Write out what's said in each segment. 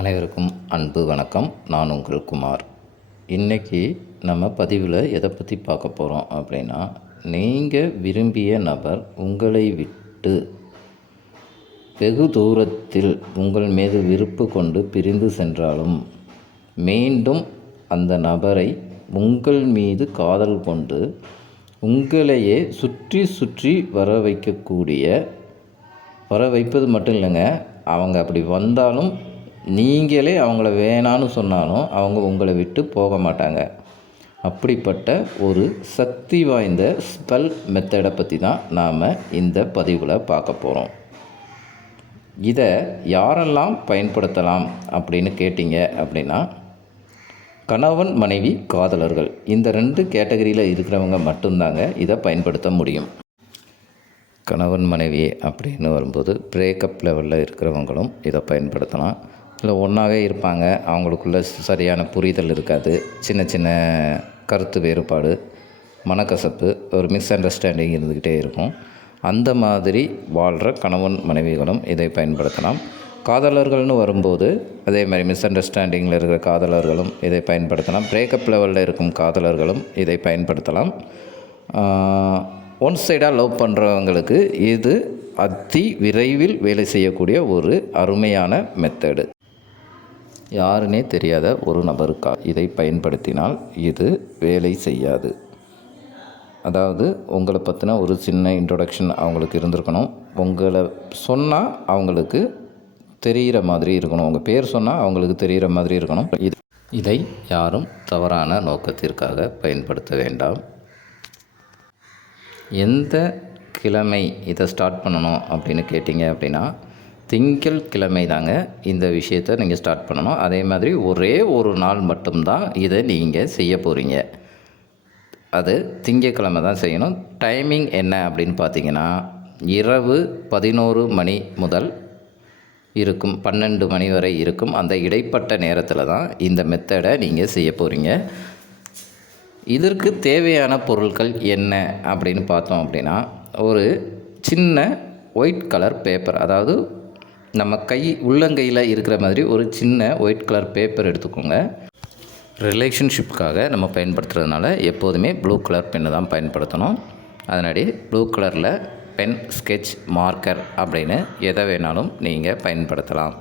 அனைவருக்கும் அன்பு வணக்கம். நான் உங்கள் குமார். இன்றைக்கி நம்ம பதிவில் எதை பற்றி பார்க்க போகிறோம் அப்படின்னா, நீங்கள் விரும்பிய நபர் உங்களை விட்டு வெகு தூரத்தில் உங்கள் மீது விருப்பு கொண்டு பிரிந்து சென்றாலும் மீண்டும் அந்த நபரை உங்கள் மீது காதல் கொண்டு உங்களையே சுற்றி சுற்றி வர வைப்பது மட்டும் இல்லைங்க, அவங்க அப்படி வந்தாலும் நீங்களே அவங்கள வேணான்னு சொன்னாலும் அவங்க உங்களை விட்டு போக மாட்டாங்க. அப்படிப்பட்ட ஒரு சக்தி வாய்ந்த ஸ்பெல் மெத்தடை பற்றி தான் நாம் இந்த பதிவில் பார்க்க போகிறோம். இதை யாரெல்லாம் பயன்படுத்தலாம் அப்படின்னு கேட்டிங்க அப்படின்னா, கணவன் மனைவி காதலர்கள் இந்த 2 கேட்டகரியில் இருக்கிறவங்க மட்டும்தாங்க இதை பயன்படுத்த முடியும். கணவன் மனைவி அப்படின்னு வரும்போது பிரேக்கப் லெவலில் இருக்கிறவங்களும் இதை பயன்படுத்தலாம். இல்லை ஒன்றாவே இருப்பாங்க, அவங்களுக்குள்ள சரியான புரிதல் இருக்காது, சின்ன சின்ன கருத்து வேறுபாடு, மனக்கசப்பு, ஒரு மிஸ் அண்டர்ஸ்டாண்டிங் இருந்துக்கிட்டே இருக்கும். அந்த மாதிரி வாழ்கிற கணவன் மனைவிகளும் இதை பயன்படுத்தலாம். காதலர்கள்னு வரும்போது அதே மாதிரி மிஸ் அண்டர்ஸ்டாண்டிங்கில் இருக்கிற காதலர்களும் இதை பயன்படுத்தலாம். பிரேக்கப் லெவலில் இருக்கும் காதலர்களும் இதை பயன்படுத்தலாம். ஒன் சைடாக லவ் பண்ணுறவங்களுக்கு இது அதி விரைவில் வேலை செய்யக்கூடிய ஒரு அருமையான மெத்தடு. யாருன்னே தெரியாத ஒரு நபருக்காக இதை பயன்படுத்தினால் இது வேலை செய்யாது. அதாவது உங்களை பற்றின ஒரு சின்ன இன்ட்ரொடக்ஷன் அவங்களுக்கு இருந்திருக்கணும். உங்களை சொன்னால் அவங்களுக்கு தெரிகிற மாதிரி இருக்கணும். உங்கள் பேர் சொன்னால் அவங்களுக்கு தெரிகிற மாதிரி இருக்கணும். இதை யாரும் தவறான நோக்கத்திற்காக பயன்படுத்த வேண்டாம். எந்த கிழமை இதை ஸ்டார்ட் பண்ணணும் அப்படின்னு கேட்டிங்க அப்படின்னா, திங்கள் கிழமை தாங்க இந்த விஷயத்தை நீங்கள் ஸ்டார்ட் பண்ணணும். அதே மாதிரி ஒரே ஒரு நாள் மட்டும்தான் இதை நீங்கள் செய்ய போகிறீங்க. அது திங்கக்கிழமை தான் செய்யணும். டைமிங் என்ன அப்படின்னு பார்த்தீங்கன்னா, இரவு 11 மணி முதல் இருக்கும் 12 மணி வரை இருக்கும். அந்த இடைப்பட்ட நேரத்தில் தான் இந்த மெத்தடை நீங்கள் செய்ய போகிறீங்க. இதற்கு தேவையான பொருட்கள் என்ன அப்படின்னு பார்த்தோம் அப்படின்னா, ஒரு சின்ன ஒயிட் கலர் பேப்பர், அதாவது நம்ம உள்ளங்கையில் இருக்கிற மாதிரி ஒரு சின்ன ஒயிட் கலர் பேப்பர் எடுத்துக்கோங்க. ரிலேஷன்ஷிப்புக்காக நம்ம பயன்படுத்துகிறதுனால எப்போதுமே ப்ளூ கலர் பென்னு தான் பயன்படுத்தணும். அதனாடி ப்ளூ கலரில் பென், ஸ்கெட்ச், மார்க்கர் அப்படின்னு எதை வேணாலும் நீங்கள் பயன்படுத்தலாம்.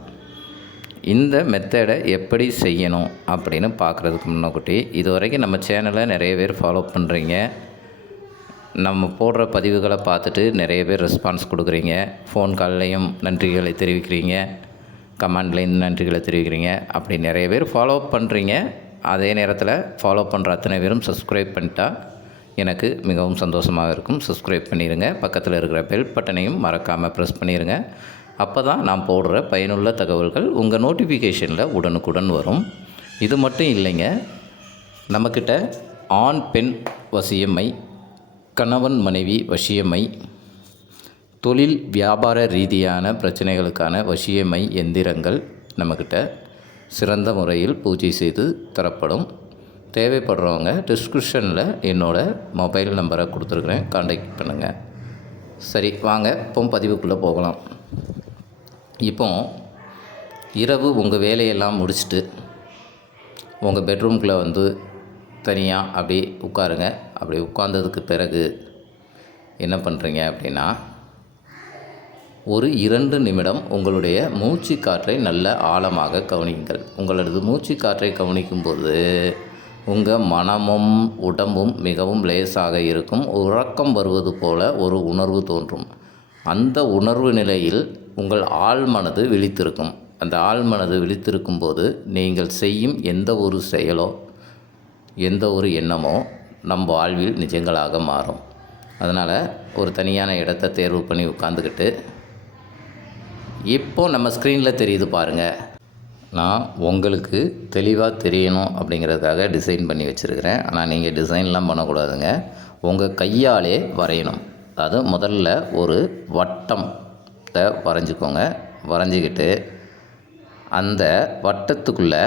இந்த மெத்தடை எப்படி செய்யணும் அப்படின்னு பார்க்குறதுக்கு முன்னாடி, இது வரைக்கும் நம்ம சேனலை நிறைய பேர் ஃபாலோ பண்ணுறீங்க. நம்ம போடுற பதிவுகளை பார்த்துட்டு நிறைய பேர் ரெஸ்பான்ஸ் கொடுக்குறீங்க. ஃபோன் கால்லையும் நன்றிகளை தெரிவிக்கிறீங்க, கமெண்ட்லேயும் நன்றிகளை தெரிவிக்கிறீங்க. அப்படி நிறைய பேர் ஃபாலோ பண்ணுறீங்க. அதே நேரத்தில் ஃபாலோ பண்ணுற அத்தனை பேரும் சப்ஸ்கிரைப் பண்ணிட்டா எனக்கு மிகவும் சந்தோஷமாக இருக்கும். சப்ஸ்கிரைப் பண்ணிடுங்க. பக்கத்தில் இருக்கிற பெல் பட்டனையும் மறக்காமல் ப்ரெஸ் பண்ணிடுங்க. அப்போ தான் நான் போடுற பயனுள்ள தகவல்கள் உங்கள் நோட்டிஃபிகேஷனில் உடனுக்குடன் வரும். இது மட்டும் இல்லைங்க, நம்மக்கிட்ட ஆண் பெண் வசியமை, கணவன் மனைவி வசியமை, தொழில் வியாபார ரீதியான பிரச்சனைகளுக்கான வசியமை எந்திரங்கள் நம்மக்கிட்ட சிறந்த முறையில் பூஜை செய்து தரப்படும். தேவைப்படுறவங்க டிஸ்கிரிப்ஷனில் என்னோடய மொபைல் நம்பரை கொடுத்துருக்குறேன், கான்டாக்ட் பண்ணுங்கள். சரி, வாங்க இப்போ பதிவுக்குள்ளே போகலாம். இப்போ இரவு உங்கள் வேலையெல்லாம் முடிச்சுட்டு உங்கள் பெட்ரூம்குள்ளே வந்து தனியாக அப்படி உட்காருங்க. அப்படி உட்கார்ந்ததுக்கு பிறகு என்ன பண்ணுறீங்க அப்படின்னா, ஒரு 2 நிமிடம் உங்களுடைய மூச்சு காற்றை நல்ல ஆழமாக கவனியுங்கள். உங்களது மூச்சு காற்றை கவனிக்கும்போது உங்கள் மனமும் உடம்பும் மிகவும் லேசாக இருக்கும். உறக்கம் வருவது போல ஒரு உணர்வு தோன்றும். அந்த உணர்வு நிலையில் உங்கள் ஆழ்மனது விழித்திருக்கும். அந்த ஆழ்மனது விழித்திருக்கும் போது நீங்கள் செய்யும் எந்த ஒரு செயலோ எந்த ஒரு எண்ணமோ நம் வாழ்வில் நிஜங்களாக மாறும். அதனால் ஒரு தனியான இடத்தை தேர்வு பண்ணி உட்காந்துக்கிட்டு, இப்போது நம்ம ஸ்க்ரீனில் தெரியுது பாருங்கள், நான் உங்களுக்கு தெளிவாக தெரியணும் அப்படிங்கிறதுக்காக டிசைன் பண்ணி வச்சுருக்கிறேன். ஆனால் நீங்கள் டிசைன்லாம் பண்ணக்கூடாதுங்க, உங்கள் கையாலே வரையணும். அதாவது முதல்ல ஒரு வட்டத்தை வரைஞ்சிக்கோங்க. வரைஞ்சிக்கிட்டு அந்த வட்டத்துக்குள்ளே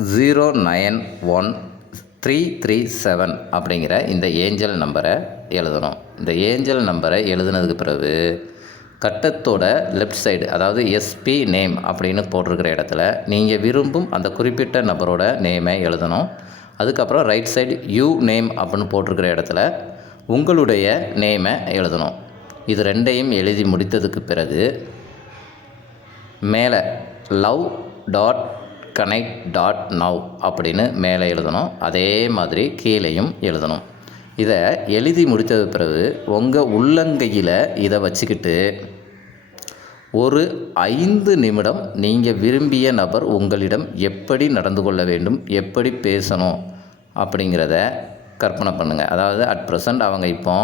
66091337 அப்படிங்கிற இந்த ஏஞ்சல் நம்பரை எழுதணும். இந்த ஏஞ்சல் நம்பரை எழுதுனதுக்கு பிறகு கட்டத்தோட லெஃப்ட் சைடு, அதாவது எஸ்பி நேம் அப்படின்னு போட்டிருக்கிற இடத்துல நீங்கள் விரும்பும் அந்த குறிப்பிட்ட நபரோட நேமை எழுதணும். அதுக்கப்புறம் ரைட் சைடு யூ நேம் அப்படின்னு போட்டிருக்கிற இடத்துல உங்களுடைய நேமை எழுதணும். இது ரெண்டையும் எழுதி முடித்ததுக்கு பிறகு மேலே love.connect.now அப்படின்னு மேலே எழுதணும். அதே மாதிரி கீழேயும் எழுதணும். இதை எழுதி முடித்தது பிறகு உங்கள் உள்ளங்கையில் இதை வச்சுக்கிட்டு ஒரு 5 நிமிடம் நீங்கள் விரும்பிய நபர் உங்களிடம் எப்படி நடந்து கொள்ள வேண்டும், எப்படி பேசணும் அப்படிங்கிறத கற்பனை பண்ணுங்கள். அதாவது அட் ப்ரெசண்ட் அவங்க இப்போ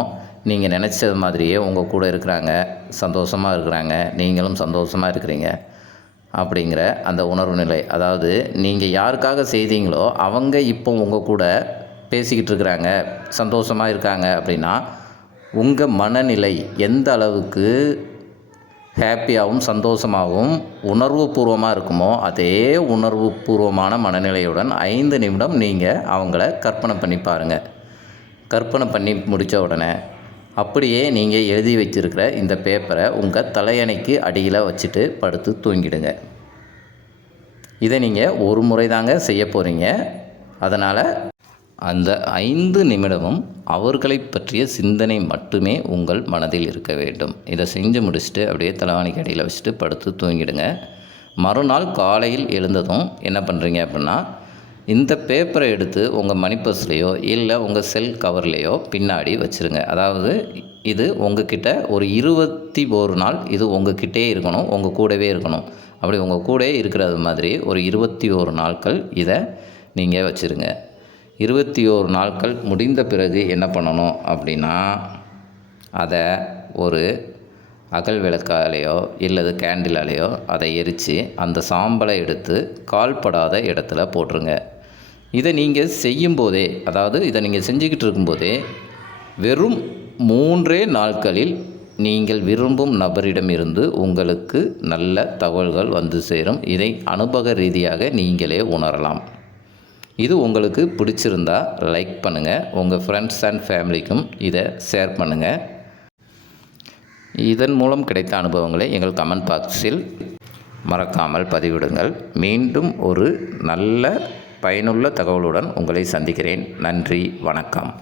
நீங்கள் நினச்சது மாதிரியே உங்கள் கூட இருக்கிறாங்க, சந்தோஷமாக இருக்கிறாங்க, நீங்களும் சந்தோஷமாக இருக்கிறீங்க அப்படிங்கிற அந்த உணர்வு நிலை. அதாவது நீங்கள் யாருக்காக செய்தீங்களோ அவங்க இப்போ உங்கள் கூட பேசிக்கிட்டு இருக்கிறாங்க, சந்தோஷமாக இருக்காங்க அப்படின்னா உங்கள் மனநிலை எந்த அளவுக்கு ஹாப்பியாகவும் சந்தோஷமாகவும் உணர்வுபூர்வமாக இருக்குமோ அதே உணர்வுபூர்வமான மனநிலையுடன் 5 நிமிடம் நீங்கள் அவங்கள கற்பனை பண்ணி பாருங்கள். கற்பனை பண்ணி முடித்த உடனே அப்படியே நீங்கள் எழுதி வச்சிருக்கிற இந்த பேப்பரை உங்கள் தலையணைக்கு அடியில் வச்சுட்டு படுத்து தூங்கிடுங்க. இதை நீங்கள் ஒரு முறை தாங்க செய்ய போகிறீங்க. அதனால் அந்த 5 நிமிடமும் அவர்களை பற்றிய சிந்தனை மட்டுமே உங்கள் மனதில் இருக்க வேண்டும். இதை செஞ்சு முடிச்சுட்டு அப்படியே தலைவாணிக்கு அடியில் வச்சுட்டு படுத்து தூங்கிடுங்க. மறுநாள் காலையில் எழுந்ததும் என்ன பண்ணுறீங்க அப்படின்னா, இந்த பேப்பரை எடுத்து உங்கள் மணி பர்ஸ்லேயோ இல்லை உங்கள் செல் கவர்லேயோ பின்னாடி வச்சுருங்க. அதாவது இது உங்ககிட்ட ஒரு 21 நாள் இது உங்ககிட்டே இருக்கணும், உங்கள் கூடவே இருக்கணும். அப்படி உங்கள் கூடவே இருக்கிறது மாதிரி ஒரு 21 நாட்கள் இதை நீங்கள் வச்சுருங்க. 21 நாட்கள் முடிந்த பிறகு என்ன பண்ணணும் அப்படின்னா, அதை ஒரு அகல் விளக்காலேயோ இல்லது கேண்டிலாலேயோ அதை எரித்து அந்த சாம்பலை எடுத்து கால்படாத இடத்துல போட்டுருங்க. இதை நீங்கள் செய்யும்போதே, அதாவது இதை நீங்கள் செஞ்சுக்கிட்டு இருக்கும்போதே வெறும் 3 நாட்களில் நீங்கள் விரும்பும் நபரிடமிருந்து உங்களுக்கு நல்ல தகவல்கள் வந்து சேரும். இதை அனுபவ ரீதியாக நீங்களே உணரலாம். இது உங்களுக்கு பிடிச்சிருந்தா லைக் பண்ணுங்கள். உங்கள் ஃப்ரெண்ட்ஸ் அண்ட் ஃபேமிலிக்கும் இதை ஷேர் பண்ணுங்கள். இதன் மூலம் கிடைத்த அனுபவங்களை எங்கள் கமெண்ட் பாக்ஸில் மறக்காமல் பதிவிடுங்கள். மீண்டும் ஒரு நல்ல பயனுள்ள தகவலுடன் உங்களை சந்திக்கிறேன். நன்றி, வணக்கம்.